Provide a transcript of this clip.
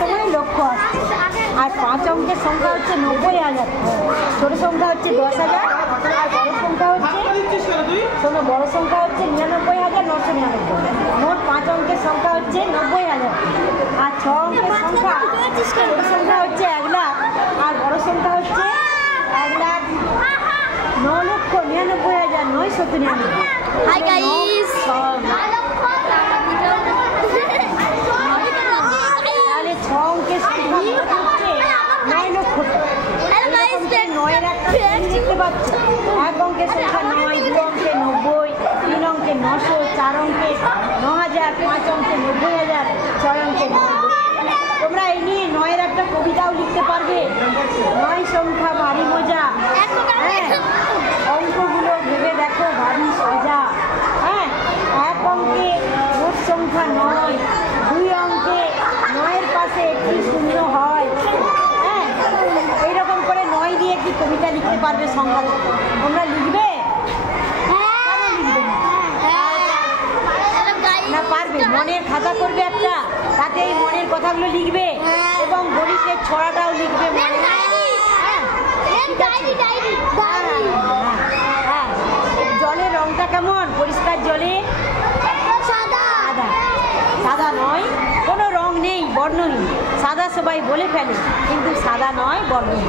সময় লক্ষ্য আসছে। আর 5 অঙ্কের সংখ্যা হচ্ছে 90,000, ছোট সংখ্যা হচ্ছে 10,000, আর বড় সংখ্যা হচ্ছে বড় সংখ্যা হচ্ছে 99,999। মোট 5 অঙ্কের সংখ্যা হচ্ছে 90,000, আর 6 অঙ্কের সংখ্যা ছোট সংখ্যা হচ্ছে 1 লাখ, আর বড় সংখ্যা হচ্ছে 1,09,99,999। হাই গাইস, তাহলে 6 অঙ্কের সংখ্যা হচ্ছে 9 লক্ষ। 9-এর একটা দেখতে পাচ্ছ, 1 অঙ্কের সংখ্যা 9, 2 অঙ্কে 90, 3 অঙ্কে 900, 4 অঙ্কে 9,000, 5 অঙ্কে 90,000, 6 অঙ্কে 90। তোমরা এই নিয়ে 9-এর একটা কবিতাও লিখতে পারবে। 9 সংখ্যা ভারী মজা, হ্যাঁ, অঙ্কগুলো ভেবে দেখো ভারী সজা। হ্যাঁ, 1 অঙ্কে মোট সংখ্যা 9, 2 অঙ্কে 9-এর পাশে একটি শূন্য হয়। হ্যাঁ, এইরকম করে 9 দিয়ে কি কবিতা লিখতে পারবে সংখ্যা? তোমরা লিখবে না? পারবে? মনের খাতা করবে একটা, তাতে এই মনের কথাগুলো লিখবে এবং গণিতের ছড়াটাও লিখবে মনে। জলের রংটা কেমন? পরিষ্কার জলে সাদা। সাদা নয়, কোনো রং নেই, বর্ণহীন। সাদা সবাই বলে ফেলে, কিন্তু সাদা নয়, বর্ণহীন।